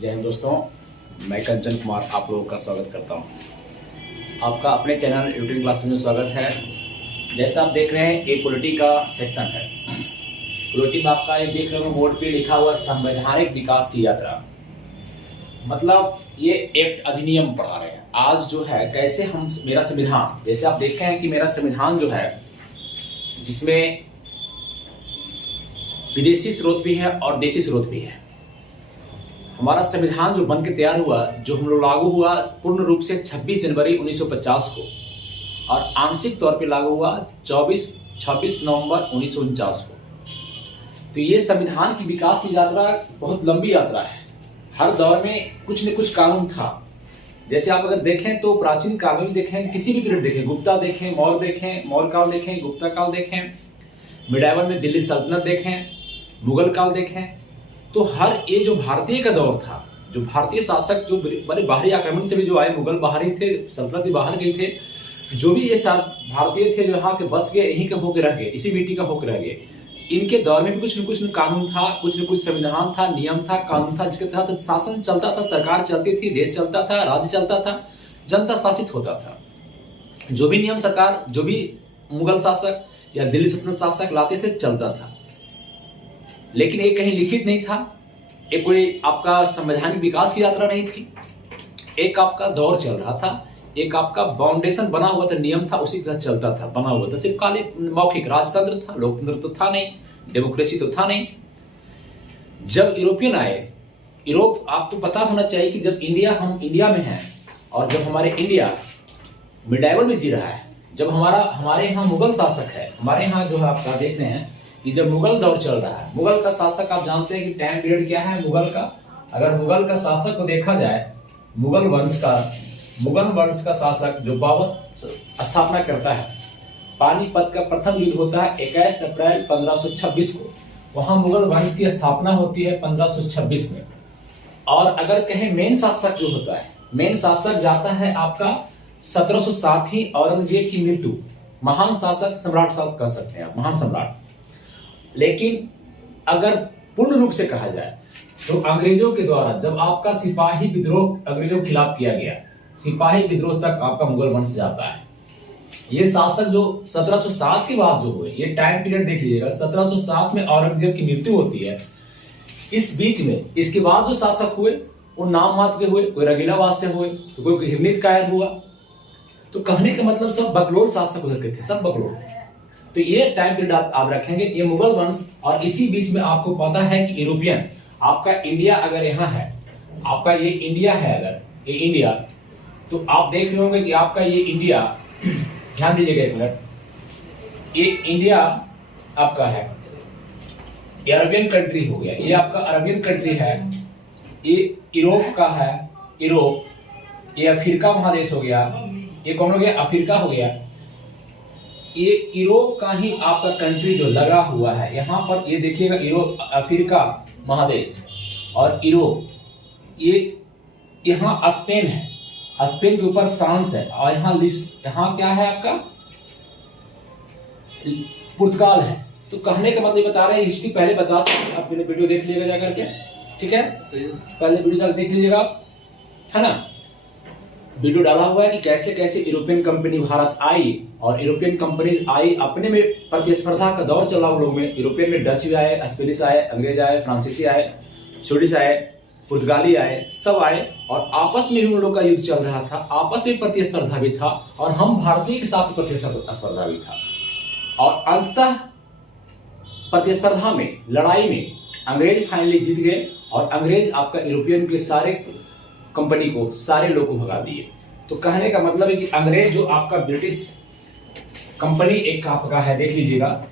जय हिंद दोस्तों, मैं कंचन कुमार आप लोगों का स्वागत करता हूं। आपका अपने चैनल यूट्यूब क्लासेस में स्वागत है। जैसा आप देख रहे हैं एक पॉलिटी का सेक्शन है। पॉलिटी में आपका ये देख रहे हो बोर्ड पे लिखा हुआ संवैधानिक विकास की यात्रा, मतलब ये एक्ट अधिनियम पढ़ा रहे हैं। आज जो है कैसे हम मेरा संविधान, जैसे आप देख रहे हैं कि मेरा संविधान जो है जिसमें विदेशी स्रोत भी है और देशी स्रोत भी है। हमारा संविधान जो बन के तैयार हुआ, जो हम लोग लागू हुआ पूर्ण रूप से 26 जनवरी 1950 को और आंशिक तौर पे लागू हुआ 26 नवंबर 1949 को। तो ये संविधान की विकास की यात्रा बहुत लंबी यात्रा है। हर दौर में कुछ न कुछ कानून था। जैसे आप अगर देखें तो प्राचीन काल में देखें, किसी भी पीरियड देखें, गुप्ता देखें, मौर्य काल देखें, गुप्ता काल देखें, मिडाइवल में दिल्ली सल्तनत देखें, मुगल काल देखें, तो हर ये जो भारतीय का दौर था, जो भारतीय शासक जो बड़े बाहरी आक्रमण से भी जो आए, मुगल बाहरी थे, सल्तनत भी बाहर गए थे, जो भी ये भारतीय थे जो यहाँ के बस गए, यहीं के होकर रह गए, इसी मिट्टी का होकर रह गए, इनके दौर में भी कुछ न कुछ कानून था, कुछ न कुछ संविधान था, नियम था, कानून था, जिसके तहत शासन चलता था, सरकार चलती थी, देश चलता था, राज्य चलता था, जनता शासित होता था। जो भी नियम सरकार, जो भी मुगल शासक या दिल्ली सल्तनत शासक लाते थे, चलता था। लेकिन एक कहीं लिखित नहीं था, एक कोई आपका संवैधानिक विकास की यात्रा नहीं थी। एक आपका दौर चल रहा था, एक आपका बाउंडेशन बना हुआ था, नियम था, उसी तरह चलता था, बना हुआ था। सिर्फ खाली मौखिक राजतंत्र था, लोकतंत्र तो था नहीं, डेमोक्रेसी तो था नहीं। जब यूरोपियन आए, यूरोप आपको पता होना चाहिए कि जब हम इंडिया में हैं और जब हमारे इंडिया मिडाइवल में जी रहा है, जब हमारे यहाँ मुगल शासक है, हमारे यहाँ जो है आपका देख रहे हैं कि जब मुगल दौर चल रहा है, मुगल का शासक आप जानते हैं कि टाइम पीरियड क्या है मुगल का। अगर मुगल का शासक को देखा जाए, मुगल वंश का शासक जो बाबर स्थापना करता है, पानीपत का प्रथम युद्ध होता है 21 अप्रैल 1526 को, वहां मुगल वंश की स्थापना होती है 1526 में। और अगर कहें मेन शासक जो होता है, मेन शासक जाता है आपका 1707 ही औरंगजेब की मृत्यु, महान शासक, सम्राट शासक कह सकते हैं आप, महान सम्राट। लेकिन अगर पूर्ण रूप से कहा जाए तो अंग्रेजों के द्वारा जब आपका सिपाही विद्रोह अंग्रेजों के खिलाफ किया गया, सिपाही विद्रोह तक आपका मुगल वंश जाता है। ये शासक जो 1707 के बाद जो हुए, ये टाइम पीरियड देख लीजिएगा, 1707 में औरंगजेब की मृत्यु होती है। इस बीच में इसके बाद जो शासक हुए वो नाम मात्र के हुए, कोई रगीलाबाद से हुए तो कोई हिरनीत कायर हुआ। तो कहने का मतलब सब बकलोल शासक उधर के थे, सब बकलोल। तो ये टाइम पीरियड आप रखेंगे, ये मुगल वंश। और इसी बीच में आपको पता है कि यूरोपियन, आपका इंडिया अगर यहाँ है, आपका ये इंडिया है, अगर ये इंडिया, तो आप देख रहे होंगे कि आपका ये इंडिया, ध्यान दीजिएगा एक मिनट, ये इंडिया आपका है, ये अरबियन कंट्री हो गया, ये आपका अरबियन कंट्री है, ये यूरोप का है, यूरोप, ये अफ्रीका महादेश हो गया, ये कौन हो गया, अफ्रीका हो गया। ये यूरोप का ही आपका कंट्री जो लगा हुआ है यहाँ पर, ये देखिएगा यूरोप, अफ्रीका महादेश और यूरोप, ये यहाँ स्पेन है, स्पेन के ऊपर फ्रांस है, और यहाँ क्या है आपका, पुर्तगाल है। तो कहने का मतलब बता रहे हैं, हिस्ट्री पहले बता सकते, आप मैंने वीडियो देख लीजिएगा जाकर के, ठीक है, पहले वीडियो जाकर देख लीजिएगा आप, है ना। वीडियो डाला हुआ है कि कैसे कैसे यूरोपियन कंपनी भारत आई, और यूरोपियन कंपनीज आई, अपने में प्रतिस्पर्धा का दौर चला उन लोग में। यूरोपियन में डच भी आए, स्पेनिश आए, अंग्रेज आए, फ्रांसीसी आए, स्वीडिश आए, पुर्तगाली आए, सब आए, और आपस में भी उन लोग का युद्ध चल रहा था, आपस में प्रतिस्पर्धा भी था, और हम भारतीय के साथ प्रतिस्पर्धा भी था। और अंततः प्रतिस्पर्धा में, लड़ाई में अंग्रेज फाइनली जीत गए, और अंग्रेज आपका यूरोपियन के सारे कंपनी को, सारे लोग को भगा दिए। तो कहने का मतलब है कि अंग्रेज जो आपका ब्रिटिश कंपनी एक आपका है, देख लीजिएगा,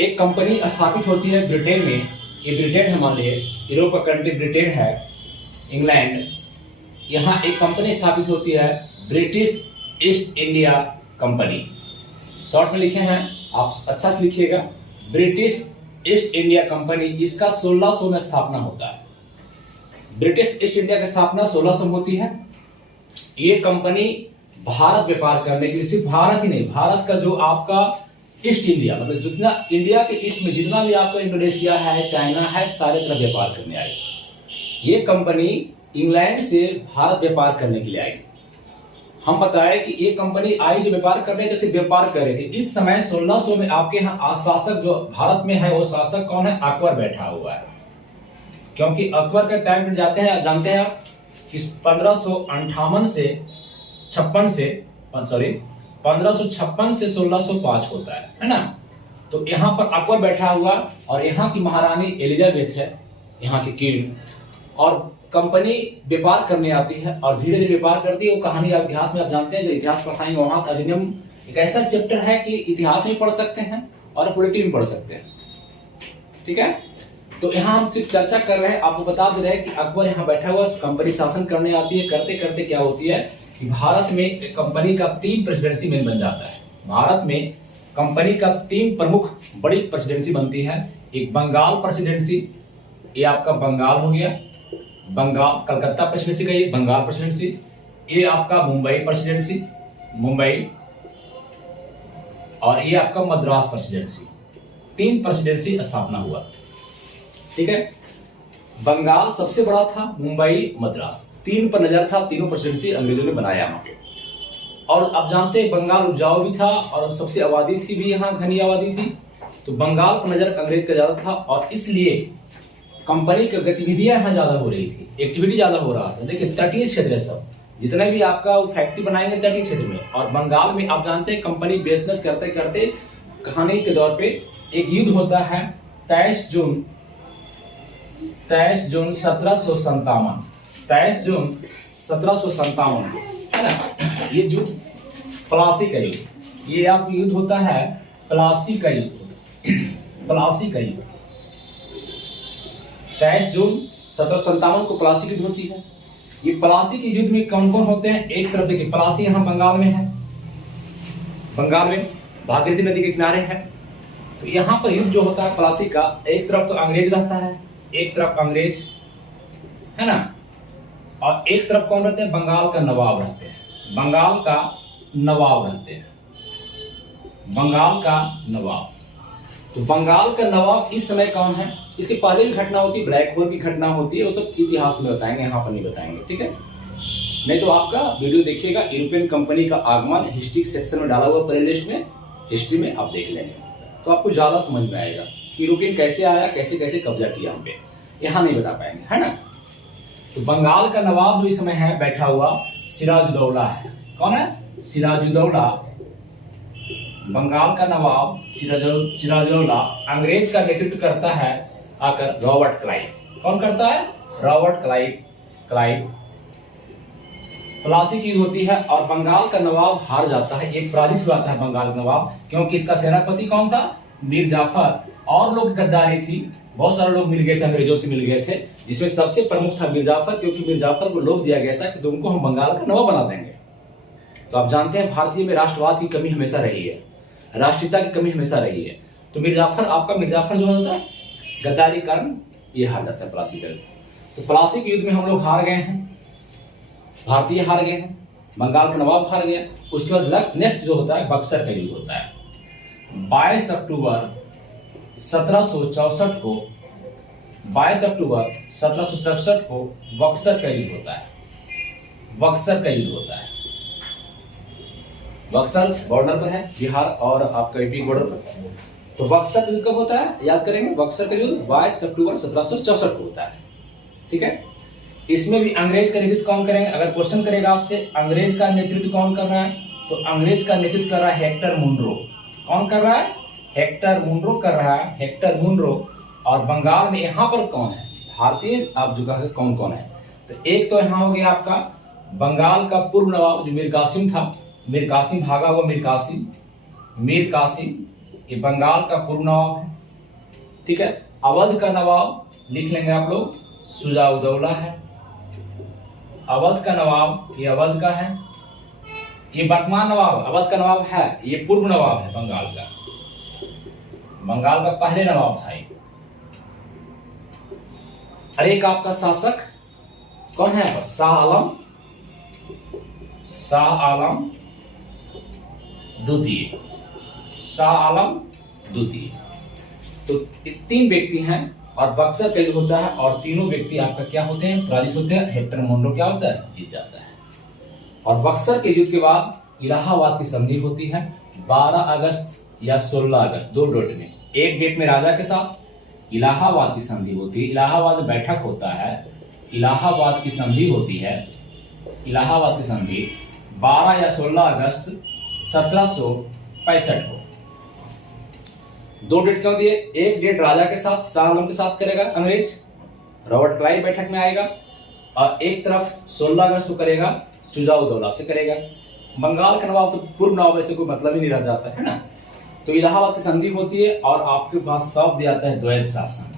एक कंपनी स्थापित होती है ब्रिटेन में, ये ब्रिटेन है, मान लीजिए यूरोप का कंट्री ब्रिटेन है, इंग्लैंड, यहाँ एक कंपनी स्थापित होती है, British east India company, short में लिखे हैं आप, अच्छा से लिखिएगा, ब्रिटिश ईस्ट इंडिया कंपनी। इसका 1600 में स्थापना होता है। ब्रिटिश ईस्ट इंडिया की स्थापना 1600 होती है। ये कंपनी भारत व्यापार करने के लिए, सिर्फ भारत ही नहीं, भारत का जो आपका ईस्ट इंडिया, मतलब जितना इंडिया के ईस्ट में जितना भी आपका इंडोनेशिया है, चाइना है, सारे तरफ व्यापार करने आए। ये कंपनी इंग्लैंड से भारत व्यापार करने के लिए आई। हम बताएं कि ये कंपनी आई जो व्यापार कर रहे थे, सिर्फ व्यापार कर रहे थे। इस समय 1600 में आपके यहाँ शासक जो भारत में है वो शासक कौन है? अकबर बैठा हुआ है। क्योंकि अकबर के टाइम पे जानते हैं आप कि 1556 से 1605 होता है ना। तो यहाँ पर अकबर बैठा हुआ और यहाँ की महारानी एलिजाबेथ है, यहाँ की किंग। और कंपनी व्यापार करने आती है और धीरे धीरे व्यापार करती है। वो कहानी आप इतिहास में आप जानते हैं, जो इतिहास पढ़ाएंगे वहां अधिनियम एक ऐसा चैप्टर है कि इतिहास में पढ़ सकते हैं और पॉलिटी में पढ़ सकते हैं। ठीक है, तो यहाँ हम सिर्फ चर्चा कर रहे हैं, आपको बता दे रहे हैं कि अकबर यहाँ बैठा हुआ, कंपनी शासन करने आती है। करते करते क्या होती है कि भारत में कंपनी का 3 प्रेसिडेंसी मेन बन जाता है। भारत में कंपनी का 3 प्रमुख बड़ी प्रेसिडेंसी बनती है। एक बंगाल प्रेसिडेंसी, ये आपका बंगाल हो गया, बंगाल कलकत्ता प्रेसिडेंसी का ये बंगाल प्रेसिडेंसी। ये आपका मुंबई प्रेसिडेंसी, मुंबई, और ये आपका मद्रास प्रेसिडेंसी। 3 प्रेसिडेंसी स्थापना हुआ। ठीक है, बंगाल सबसे बड़ा था, मुंबई, मद्रास 3 पर नजर था। तीनों प्रेसिडेंसी अंग्रेजों ने बनाया यहाँ पे। और आप जानते हैं बंगाल उपजाऊ भी था और सबसे आबादी थी भी, यहाँ घनी आबादी थी। तो बंगाल पर नजर अंग्रेज का ज्यादा था और इसलिए कंपनी की गतिविधियां यहाँ ज्यादा हो रही थी, एक्टिविटी ज्यादा हो रहा था। देखिए तटीय क्षेत्र है सब, जितने भी आपका फैक्ट्री बनाएंगे तटीय क्षेत्र में। और बंगाल में आप जानते हैं कंपनी बिजनेस करते करते कहानी के दौर पे एक युद्ध होता है 23 जून 1757, 23 जून 1757 है ना। ये युद्ध प्लासी का युद्ध, ये आप युद्ध होता है प्लासी का युद्ध, प्लासी का युद्ध 23 जून 1757 को प्लासी की युद्ध होती है। ये प्लासी के युद्ध में कौन कौन होते हैं? एक तरफ देखिए प्लासी यहाँ बंगाल में है, बंगाल में भागीरथी नदी के किनारे है। तो यहाँ पर युद्ध जो होता है प्लासी का, एक तरफ तो अंग्रेज रहता है, एक तरफ अंग्रेज है ना, और एक तरफ कौन रहते हैं? बंगाल का नवाब रहते हैं, बंगाल का नवाब रहते हैं, बंगाल का नवाब। तो बंगाल का नवाब इस समय कौन है? इसके पहले भी घटना होती है, ब्लैक होल की घटना होती है, वो सब इतिहास में बताएंगे, यहाँ पर नहीं बताएंगे। ठीक है, नहीं तो आपका वीडियो देखिएगा, यूरोपियन कंपनी का आगमन हिस्ट्री सेक्शन में डाला हुआ प्लेलिस्ट में, हिस्ट्री में आप देख लेंगे तो आपको ज्यादा समझ में आएगा कि यूरोपियन कैसे आया, कैसे कैसे कब्जा किया हम पे, यहाँ नहीं बता पाएंगे, है ना। तो बंगाल का नवाब जो इस समय है बैठा हुआ सिराजुद्दौला है। कौन है? सिराजुद्दौला, बंगाल का नवाब सिराजुद्दौला। अंग्रेज का नेतृत्व करता है आकर रॉबर्ट क्लाइव। कौन करता है? Robert Clive. प्लासी की युद्ध होती है और बंगाल का नवाब हार जाता है, एक पराजित हुआ था बंगाल का नवाब, क्योंकि इसका सेनापति कौन था? मीर जाफर। और लोग गद्दारी थी, बहुत सारे लोग मिल गए थे, अंग्रेजों से मिल गए थे, जिसमें सबसे प्रमुख था मीर जाफर, क्योंकि मीर जाफर को लोभ दिया गया था कि तुमको हम बंगाल का नवाब बना देंगे। तो आप जानते हैं भारतीय में राष्ट्रवाद की कमी हमेशा रही है, राष्ट्रीयता की कमी हमेशा रही है। तो मीर जाफर जो होता है गद्दारी कारण ये हार जाता है प्लासी का युद्ध। तो प्लासी के युद्ध में हम लोग हार गए हैं, भारतीय हार गए हैं, बंगाल का नवाब हार गया। उसके बाद नेक्स्ट जो होता है बक्सर का युद्ध होता है। 22 अक्टूबर 1764 को, 22 अक्टूबर 1764 को बक्सर का युद्ध होता है, बक्सर का युद्ध होता है। बक्सर बॉर्डर पर है, बिहार और आपका यूपी बॉर्डर पर। तो बक्सर का युद्ध कब होता है? याद करेंगे, बक्सर का युद्ध 22 अक्टूबर 1764 को होता है। ठीक है, इसमें भी अंग्रेज का नेतृत्व कौन करेंगे? अगर क्वेश्चन करेगा आपसे अंग्रेज का नेतृत्व कौन कर रहा है, तो अंग्रेज का नेतृत्व कर रहा है हेक्टर मुनरो। कौन कर रहा है? हेक्टर मुनरो कर रहा है, हेक्टर मुनरो। और बंगाल में यहाँ पर कौन है? भारतीय आप जो कहा कौन कौन है? तो एक तो यहाँ हो गया आपका बंगाल का पूर्व नवाब जो मीर कासिम था, मीर कासिम भागा हुआ, मीर कासिम ये बंगाल का पूर्व नवाब है। ठीक है, अवध का नवाब लिख लेंगे आप लोग, शुजाउद्दौला है। अवध का नवाब ये अवध का है, ये वर्तमान नवाब अवध का नवाब है, ये पूर्व नवाब है बंगाल का, बंगाल का पहले नवाब था ये। और एक आपका शासक कौन है? शाह आलम द्वितीय। तो 3 व्यक्ति हैं और बक्सर का युद्ध होता है और तीनों व्यक्ति आपका क्या होते हैं, पराजित होते हैं। हेक्टर मोनरो क्या होता है, जीत जाता है। और बक्सर के युद्ध के बाद इलाहाबाद की संधि होती है 12 अगस्त या 16 अगस्त, 2 डेट में। एक डेट में राजा के साथ इलाहाबाद की संधि होती है, इलाहाबाद में बैठक होता है, इलाहाबाद की संधि होती है, इलाहाबाद की संधि 12 या 16 अगस्त 1765 को। 2 डेट क्यों दिए, एक डेट राजा के साथ, शाह आलम के साथ करेगा अंग्रेज, रॉबर्ट क्लाइव बैठक में आएगा, और एक तरफ 16 अगस्त को करेगा, शुजाउद्दौला से करेगा। बंगाल का नवाब तो पूर्व नवाब, ऐसे कोई मतलब ही नहीं रह जाता है ना। तो इलाहाबाद की संधि होती है और आपके पास शब्द आता है द्वैध शासन।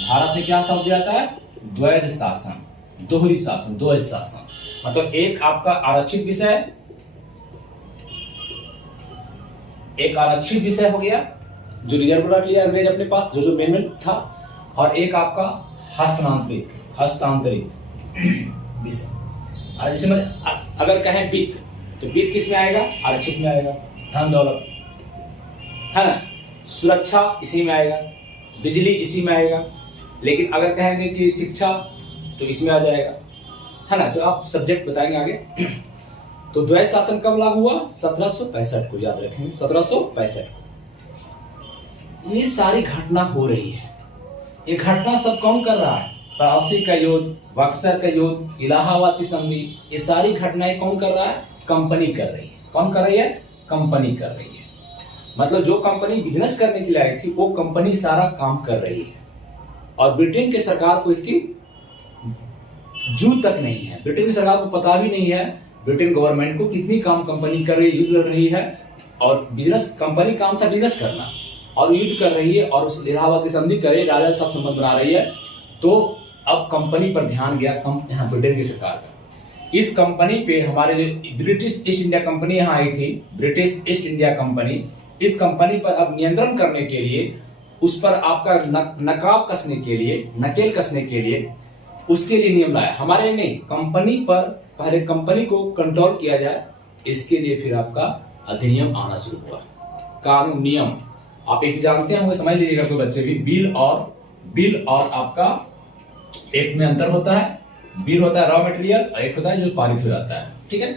भारत में क्या शब्द आता है, द्वैध शासन, दोहरी शासन, द्वैध शासन। मतलब एक आपका आरक्षित विषय, एक आरक्षित विषय हो गया जो रिजर्व रख लिया अंग्रेज अपने पास, जो मेनुअल था, और एक आपका हस्तांतरित विषय। जैसे अगर कहें वित्त, तो वित्त किस में आएगा, आरक्षित में आएगा, धन दौलत है ना, सुरक्षा इसी में आएगा, बिजली इसी में आएगा। लेकिन अगर कहेंगे कि शिक्षा, तो इसमें आ जाएगा, है ना। तो आप सब्जेक्ट बताएंगे आगे। तो द्वैध शासन कब लागू हुआ, 1765 को, याद रखेंगे 1765 को। ये सारी घटना हो रही है, ये घटना सब कौन कर रहा है, प्लासी का युद्ध, बक्सर का युद्ध, इलाहाबाद की संधि, ये सारी घटनाएं कौन कर रहा है, कंपनी कर रही है। कौन कर रही है, कंपनी कर रही है। मतलब जो कंपनी बिजनेस करने के लिए आई थी, वो कंपनी सारा काम कर रही है, और ब्रिटेन के सरकार को इसकी जू तक नहीं है। ब्रिटेन की सरकार को पता भी नहीं है, ब्रिटेन गवर्नमेंट को, कितनी काम कंपनी कर रही है, युद्ध लड़ रही है, और बिजनेस, कंपनी काम था बिजनेस करना, और युद्ध कर रही है, और उस इलाहाबाद की संधि करे, राजा के साथ संबंध बना रही है। तो अब कंपनी पर ध्यान गया ब्रिटेन की सरकार का। इस कंपनी पे हमारे जो ब्रिटिश ईस्ट इंडिया कंपनी यहाँ आई थी, ब्रिटिश ईस्ट इंडिया कंपनी, इस कंपनी पर अब नियंत्रण करने के लिए, उस पर आपका नकाब कसने के लिए, नकेल कसने के लिए, उसके लिए नियम लाया। हमारे नहीं, कंपनी पर पहले कंपनी को कंट्रोल किया जाए, इसके लिए फिर आपका अधिनियम आना शुरू हुआ, कानून, नियम। आप एक चीज जानते होंगे, समझ लीजिएगा कोई बच्चे भी, बिल और आपका एक में अंतर होता है। बिल होता है रॉ मटेरियल, और एक होता है जो पारित हो जाता है, ठीक है।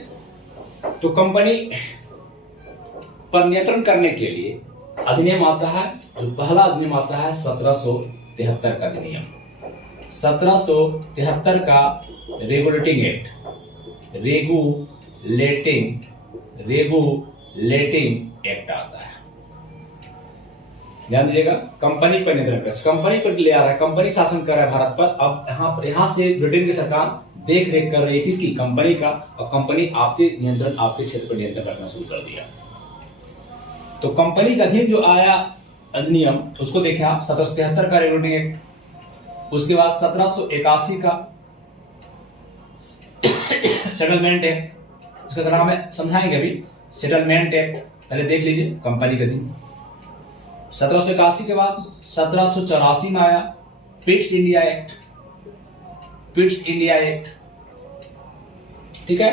तो कंपनी पर नियंत्रण करने के लिए अधिनियम आता है, जो पहला अधिनियम आता है 1773 का अधिनियम, 1773 का रेगुलेटिंग एक्ट, रेगुलेटिंग एक्ट आता है। ध्यान दीजिएगा, कंपनी पर नियंत्रण कर, कंपनी पर ले आ रहा है, कंपनी शासन कर रहा है भारत पर। अब यहाँ से ब्रिटेन की सरकार देख रेख कर रही है किसकी, कंपनी का, और कंपनी आपके नियंत्रण, आपके क्षेत्र पर नियंत्रण रखना शुरू कर दिया। तो कंपनी का अधीन जो आया अधिनियम, उसको देखें आप, 1773 का रेगुलेटिंग एक्ट, उसके बाद 1781 का सेटलमेंट एक्ट, इसका नाम है, समझाएंगे अभी, सेटलमेंट एक्ट, पहले देख लीजिए कंपनी का दिन। 1781 के बाद 1784 में आया Pitt's India act, Pitt's India act, ठीक है,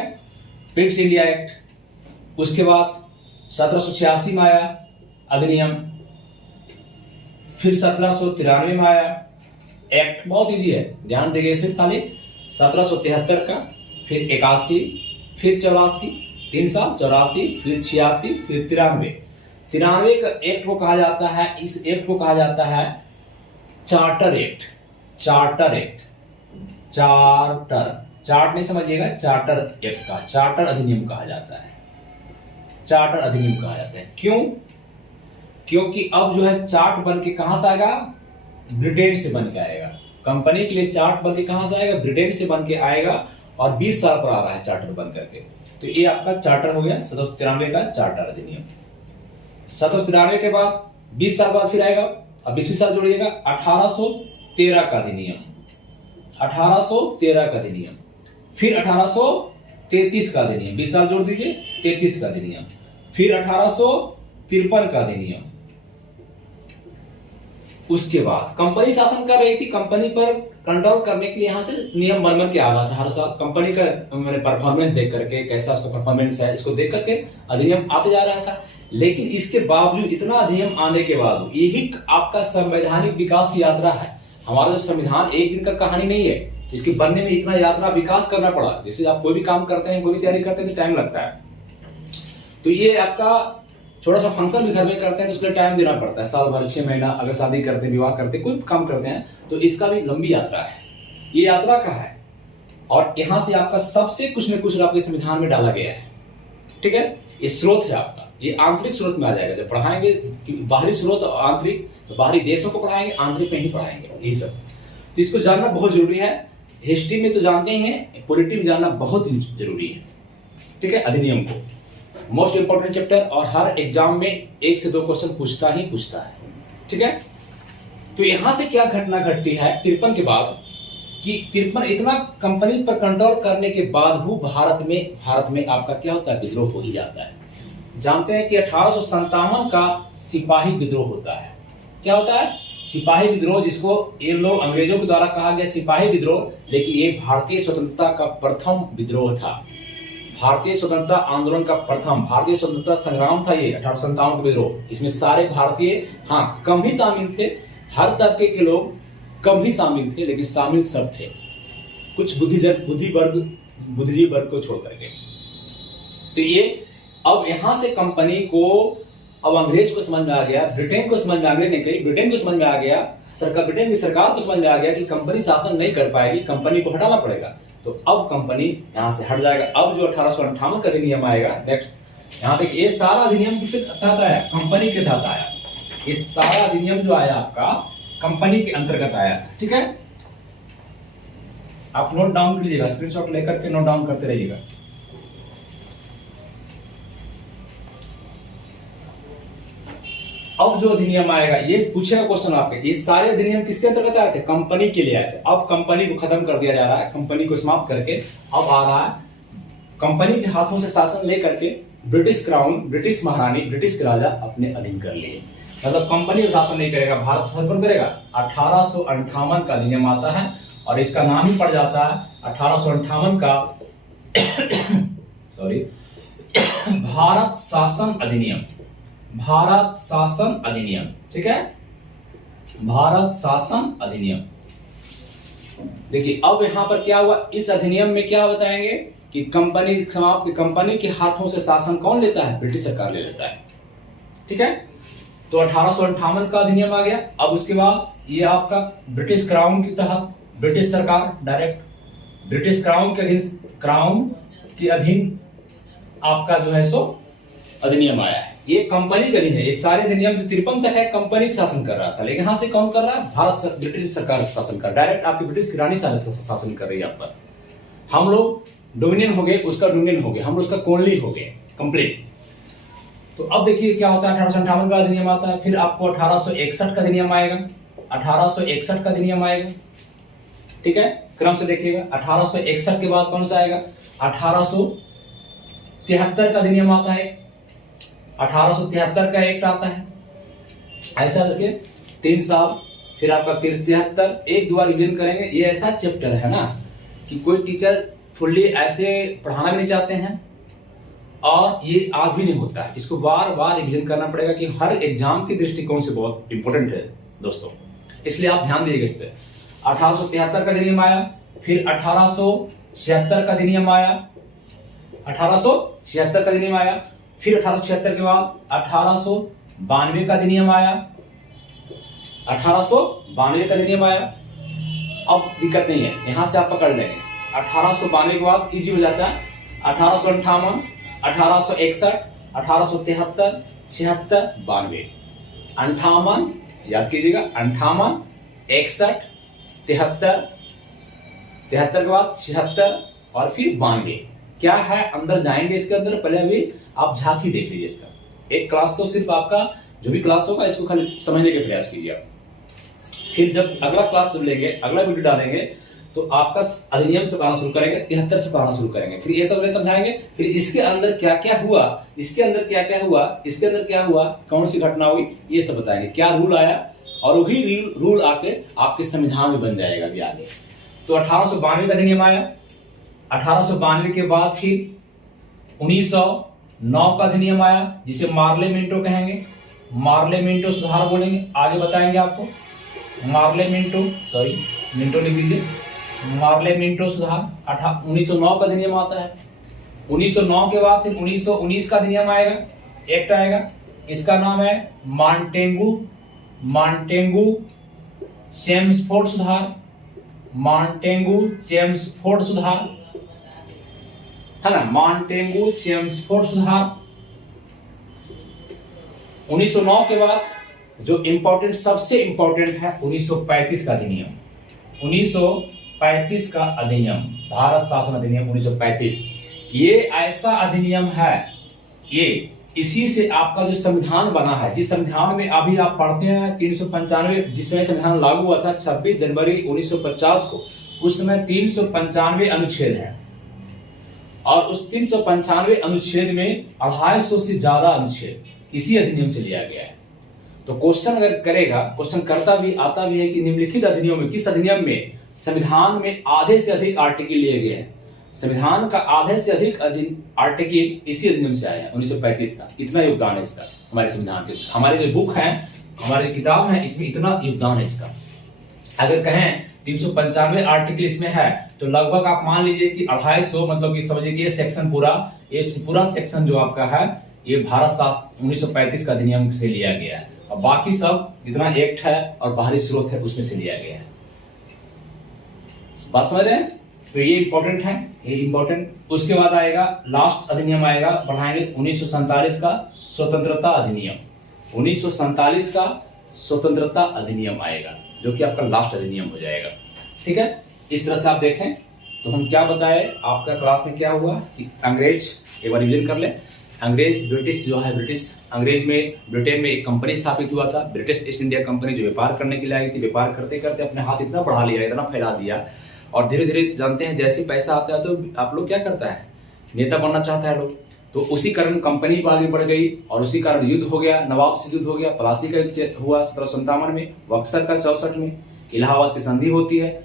पिट्स इंडिया एक्ट। उसके बाद 1786 में आया अधिनियम, फिर 1793 में आया एक्ट, बहुत इजी है, ध्यान देंगे सिर्फ खाली। 1773 का, फिर 81, फिर 84, 3 साल, 84, फिर 86, फिर 93। 93 का एक्ट को कहा जाता है, इस एक्ट को कहा जाता है charter act, charter act, chart नहीं समझिएगा, चार्टर एक्ट का, चार्टर अधिनियम कहा जाता है, चार्टर अधिनियम कहा जाता है। क्यों? क्योंकि अब जो है चार्ट बन के कहां से आएगा, ब्रिटेन से बन के आएगा। कंपनी के लिए चार्ट बन के कहां से आएगा, ब्रिटेन से बन के आएगा, और 20 साल पर आ रहा है चार्टर बन करके। तो ये आपका चार्टर हो गया 1793 का चार्टर अधिनियम। 1793 के बाद 20 साल बाद फिर आएगा, अब 20वीं साल जोड़िएगा, 1813 का अधिनियम, 1813 का अधिनियम, फिर 1833 का अधिनियम, 20 साल जोड़ दीजिए, 33 का अधिनियम, फिर 1853 का अधिनियम। उसके बाद कंपनी शासन कर रही थी, कंपनी पर कंट्रोल करने के लिए यहां से नियम बन के आ रहा था हर साल, कंपनी का परफॉर्मेंस देख करके, कैसा उसका परफॉर्मेंस है, इसको देख करके अधिनियम आते जा रहा था। लेकिन इसके बावजूद, इतना अधिनियम आने के बाद, यही आपका संवैधानिक विकास की यात्रा है। हमारा जो संविधान एक दिन का कहानी नहीं है, इसके बनने में इतना यात्रा विकास करना पड़ा। जैसे आप कोई भी काम करते हैं, कोई भी तैयारी करते हैं तो टाइम लगता है। तो ये आपका छोटा सा फंक्शन भी घर में करते हैं तो उसके लिए टाइम देना पड़ता है, साल भर 6 महीना। अगर शादी करते हैं, विवाह करते हैं, कोई काम करते हैं तो इसका भी लंबी यात्रा है। ये यात्रा का है और यहां से आपका सबसे कुछ न कुछ आपके संविधान में डाला गया है। ठीक है, ये स्रोत है आपका, ये आंतरिक स्रोत में आ जाएगा। जब पढ़ाएंगे बाहरी स्रोत और आंतरिक, तो बाहरी देशों को पढ़ाएंगे, आंतरिक में ही पढ़ाएंगे ये सब। तो इसको जानना बहुत जरूरी है। हिस्ट्री में तो जानते ही हैं, पॉलिटी में जानना बहुत जरूरी है। ठीक है, अधिनियम को मोस्ट इंपोर्टेंट चैप्टर, और हर एग्जाम में 1 से 2 क्वेश्चन पूछता है। ठीक है, तो यहां से क्या घटना घटती है 53 के बाद, कि 53 इतना कंपनी पर कंट्रोल करने के बाद भी भारत में आपका क्या होता है, विद्रोह हो ही जाता है। जानते हैं कि 1857 का सिपाही विद्रोह होता है। क्या होता है? सिपाही विद्रोह, जिसको इन लोग अंग्रेजों के द्वारा कहा गया सिपाही विद्रोह, लेकिन ये भारतीय स्वतंत्रता का प्रथम विद्रोह था। भारतीय स्वतंत्रता आंदोलन का प्रथम, भारतीय स्वतंत्रता संग्राम था ये 1857 का विद्रोह। इसमें सारे भारतीय, हाँ, कम ही शामिल थे, हर तबके के लोग कम ही शामिल थे, लेकिन शामिल सब थे, कुछ बुद्धिजीवी वर्ग को छोड़ करके। तो ये अब यहां से कंपनी को, अब अंग्रेज को समझ में आ गया, ब्रिटेन को समझ में आ गया, नहीं कहीं ब्रिटेन को समझ में आ गया, ब्रिटेन की सरकार को समझ में आ गया कि कंपनी शासन नहीं कर पाएगी, कंपनी को हटाना पड़ेगा। तो अब कंपनी यहां से हट जाएगा। अब जो 1858 का अधिनियम आएगा, नेक्स्ट यहां देखिए, ये सारा अधिनियम किसके तहत आया? कंपनी के तहत आया। ये सारा अधिनियम जो आया आपका कंपनी के अंतर्गत आया। ठीक है, आप नोट डाउन कर लीजिएगा, स्क्रीनशॉट लेकर के नोट डाउन करते रहिएगा। अब जो अधिनियम आएगा, ये पूछेगा क्वेश्चन आपके, ये सारे अधिनियम किसके अंतर्गत आए थे? कंपनी के लिए आए थे। अब कंपनी को खत्म कर दिया जा रहा है, कंपनी को समाप्त करके अब आ रहा है कंपनी के हाथों से शासन लेकर के ब्रिटिश क्राउन, ब्रिटिश महारानी, ब्रिटिश के राजा अपने अधीन कर लिए। मतलब कंपनी को शासन नहीं करेगा, भारत शासन करेगा। 1858 का अधिनियम आता है और इसका नाम ही पड़ जाता है 1858 का सॉरी भारत शासन अधिनियम। भारत शासन अधिनियम, ठीक है, भारत शासन अधिनियम। देखिए अब यहां पर क्या हुआ, इस अधिनियम में क्या बताएंगे कि कंपनी समाप्त, कंपनी के हाथों से शासन कौन लेता है? ब्रिटिश सरकार ले लेता है। ठीक है, तो 1858 का अधिनियम आ गया। अब उसके बाद ये आपका ब्रिटिश क्राउन के तहत, ब्रिटिश सरकार डायरेक्ट ब्रिटिश क्राउन के अधीन आपका जो है सो अधिनियम आया है। ये कंपनी का अधीन है। ये सारे अधिनियम जो 53 तक है कंपनी शासन कर रहा था, लेकिन यहां से कौन कर रहा है? ब्रिटिश सरकार शासन कर, डायरेक्ट आपकी ब्रिटिश की रानी शासन कर रही है। आप पर हम लोग डोमिनियन हो गए, उसका डोमिनियन हो गया, हम लोग उसका कोनली हो गए कंप्लीट। तो अब देखिए क्या होता है, 1858 का अधिनियम आता है, फिर आपको 1861 का अधिनियम आएगा। 1861 का अधिनियम आएगा, ठीक है, क्रम से देखिएगा। 1861 के बाद कौन सा आएगा? 1873 का अधिनियम आता है, 1873 का एक्ट आता है। ऐसा करके 3 साल, फिर आपका 73, एक दो बार रिवीजन करेंगे। ये ऐसा चैप्टर है ना कि कोई टीचर फुल्ली ऐसे पढ़ाना भी नहीं चाहते हैं, और ये आज भी नहीं होता है। इसको बार बार रिवीजन करना पड़ेगा कि हर एग्जाम के दृष्टिकोण से बहुत इंपॉर्टेंट है दोस्तों, इसलिए आप ध्यान दीजिएगा इस पे। 1873 का अधिनियम आया, फिर 1876 का अधिनियम आया, 1876 का अधिनियम आया, फिर 1876 के बाद 1892 का अधिनियम आया, 1892 का अधिनियम आया। अब दिक्कत नहीं है, यहां से आप पकड़ लेंगे। 1892 के बाद इजी हो जाता है 1858, 1861, 1873, 76, 92। 58 याद कीजिएगा, 58, 61, 73, 73 के बाद 76 और फिर 92। क्या है, अंदर जाएंगे इसके अंदर, पहले अभी आप झांकी देख लीजिए इसका। एक क्लास तो सिर्फ आपका जो भी क्लास होगा इसको खाली समझने के प्रयास कीजिए आप। फिर जब अगला क्लास जब लेंगे, अगला वीडियो डालेंगे, तो आपका अधिनियम से पढ़ना शुरू करेंगे, 73 से पढ़ना शुरू करेंगे, फिर ये सब समझाएंगे, फिर इसके अंदर क्या क्या हुआ, इसके अंदर क्या क्या हुआ, इसके अंदर क्या हुआ, कौन सी घटना हुई, ये सब बताएंगे, क्या रूल आया, और वही रूल आके आपके संविधान में बन जाएगा अभी आगे। तो 1892 का अधिनियम आया, 1892 के बाद फिर 1900 1909 का अधिनियम आया जिसे मार्ले मिंटो कहेंगे, मार्ले मिंटो सुधार बोलेंगे, आगे बताएंगे आपको। मार्ले मिंटो, सॉरी मिंटो लिख दीजिए, मार्ले मिंटो सुधार 1909 का अधिनियम आता है। 1909 के बाद फिर 1919 का अधिनियम आएगा, एक्ट आएगा, इसका नाम है मॉन्टेगू चेम्सफोर्ड सुधार, मॉन्टेगू चेम्सफोर्ड सुधार, है ना, मॉन्टेगू चेम्सफोर्ड सुधार। 1909 के बाद जो इंपॉर्टेंट, सबसे इंपॉर्टेंट है 1935 का अधिनियम, 1935 का अधिनियम, भारत शासन अधिनियम 1935। ये ऐसा अधिनियम है, ये इसी से आपका जो संविधान बना है, जिस संविधान में अभी आप पढ़ते हैं 395, जिस समय संविधान लागू हुआ था 26 जनवरी 1950 को, उस समय 395 अनुच्छेद है और उस 395 अनुच्छेद में 250 से ज्यादा अनुच्छेद इसी अधिनियम से लिया गया है। तो क्वेश्चन अगर करेगा, क्वेश्चन करता भी आता भी है कि निम्नलिखित अधिनियम में, किस अधिनियम में संविधान में आधे से अधिक आर्टिकल लिए गए हैं। संविधान का आधे से अधिक आर्टिकल इसी अधिनियम से आया है 1935 का। इतना योगदान है इसका हमारे संविधान के, हमारे जो बुक है, हमारी किताब है, इसमें इतना योगदान है इसका। अगर कहें 395 आर्टिकल इसमें है तो लगभग आप मान लीजिए कि 250, मतलब कि समझिए कि ये सेक्शन पूरा सेक्शन जो आपका है ये भारत शासन 1935 का अधिनियम से लिया गया है और बाकी सब जितना एक्ट है और बाहरी स्रोत है उसमें से लिया गया है। बात समझ रहे हैं? तो ये इंपॉर्टेंट है, ये इंपॉर्टेंट। उसके बाद आएगा लास्ट अधिनियम आएगा, बढ़ाएंगे 1947 का स्वतंत्रता अधिनियम, 1947 का स्वतंत्रता अधिनियम आएगा जो कि आपका लास्ट अधिनियम हो जाएगा। ठीक है, इस तरह से आप देखें तो हम क्या बताए, आपका क्लास में क्या हुआ कि अंग्रेज, एक बार रिवीजन कर ले। अंग्रेज, ब्रिटिश जो है, अंग्रेज में ब्रिटेन में एक कंपनी स्थापित हुआ था, ब्रिटिश ईस्ट इंडिया कंपनी, जो व्यापार करने के लिए आई थी। व्यापार करते करते अपने हाथ इतना बढ़ा लिया, इतना फैला दिया और धीरे धीरे जानते हैं जैसे पैसा आता है तो आप लोग क्या करता है, नेता बनना चाहता है लोग, तो उसी कारण कंपनी आगे बढ़ गई और उसी कारण युद्ध हो गया, नवाब से युद्ध हो गया, प्लासी का युद्ध हुआ 1757 में, बक्सर का 64 में, इलाहाबाद की संधि होती है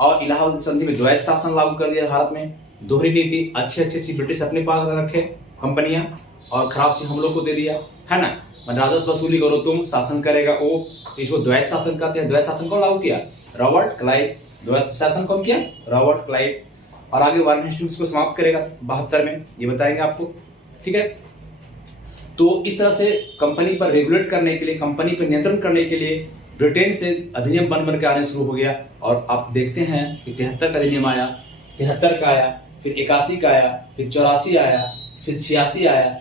और इलाहाबाद की संधि में द्वैत शासन लागू कर दिया भारत में। दोहरी नीति, अच्छी चीज ब्रिटिश अपने पास रखे कंपनियां और खराब चीज हम लोग को दे दिया, है ना। राजस्व वसूली करो तुम, शासन करेगा वो, इसको द्वैत शासन कहते हैं। द्वैत शासन कौन लागू किया? Robert Clive. द्वैत शासन कौन किया? Robert Clive. और आगे वार्न हेस्टिंग्स को समाप्त करेगा 72 में, ये बताएंगे आपको। ठीक है, तो इस तरह से कंपनी पर रेगुलेट करने के लिए, कंपनी पर नियंत्रण करने के लिए ब्रिटेन से अधिनियम बन के आने शुरू हो गया। और आप देखते हैं कि 73 का अधिनियम आया, 73 का आया, फिर 81 का आया, फिर 84 आया, फिर 86 आया,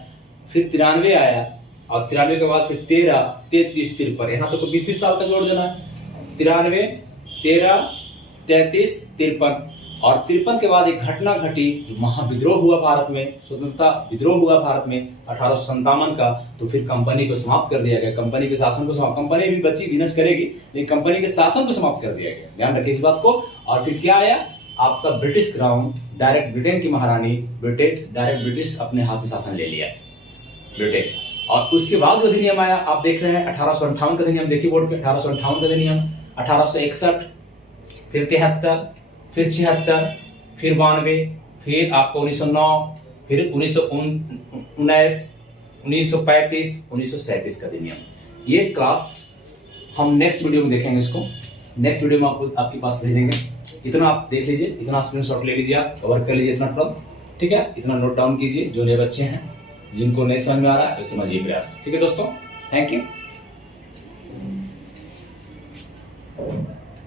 फिर 93 आया और 93 के बाद फिर 13, 33, 53, यहाँ तो 20-20 साल का जोड़ देना है। 93, 13, 33, 53 और 53 के बाद एक घटना घटी जो महाविद्रोह हुआ भारत में, स्वतंत्रता विद्रोह हुआ भारत में 1857 का। तो फिर कंपनी को समाप्त कर दिया गया, कंपनी के शासन को समाप्त, कंपनी भी बची, बिजनेस करेगी लेकिन कंपनी के शासन को समाप्त कर दिया गया, ध्यान रखिए इस बात को। और फिर क्या आया? आपका ब्रिटिश क्राउन, डायरेक्ट ब्रिटेन की महारानी, डायरेक्ट ब्रिटिश अपने हाथ में शासन ले लिया ब्रिटेन। और उसके बाद जो अधिनियम आया आप देख रहे हैं 1858 का अधिनियम, देखिए बोर्ड पे 1858 का अधिनियम, 1861, फिर 73, फिर 76, फिर 92, फिर आपको 1909, फिर 1919, 1935, 1937 का अधिनियम। ये क्लास हम नेक्स्ट वीडियो में देखेंगे, इसको नेक्स्ट वीडियो में आपको आपके पास भेजेंगे। इतना आप देख लीजिए, इतना स्क्रीनशॉट ले लीजिए, आप कवर कर लीजिए इतना टर्म, ठीक है। इतना नोट डाउन कीजिए, जो नए बच्चे हैं जिनको नहीं समझ में आ रहा है तो समझिए प्रयास। ठीक है दोस्तों, थैंक यू।